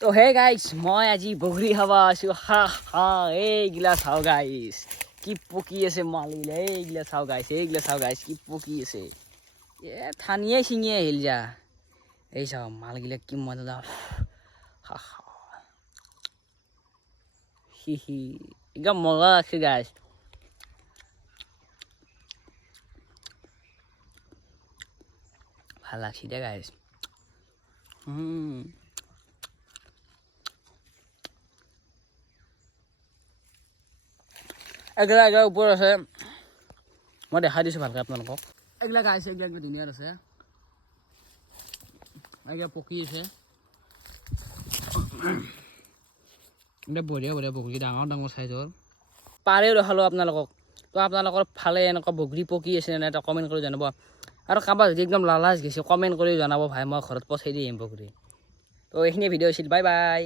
তো হে গাইছ মই আজি বগৰী খাব আছোঁ হা হা এইগিলা চাওঁ গাইছ কি পকি আছে মালগিলা এইগিলা চাওঁ গাইছ কি পকি আছে থানিয়ে ছিঙিয়ে আহিল যা এই চাওঁ মালগিলা কি মজা হা হা হি হি একদম মজা লাগছে গাইছ ভাল লাগছে দে গাইছ এগিলা ওপৰত আছে মই দেখাই দিছোঁ ভালকৈ আপোনালোকক এগিলা গাইছে এগিলা ধুনীয়া আছে এগিলা পকি আছে এতিয়া বঢ়িয়া বঢ়িয়া বগৰী ডাঙৰ ডাঙৰ চাইজৰ পাৰেও দেখালোঁ আপোনালোকক তো আপোনালোকৰ ফালে এনেকুৱা বগৰী পকি আছে নে এটা কমেণ্ট কৰি জনাব আৰু কাৰোবাৰ যদি একদম লালাচ গৈছে কমেণ্ট কৰি জনাব ভাই মই ঘৰত পঠাই দিম বগৰী তো এইখিনি ভিডিঅ' হৈছিল বাই বাই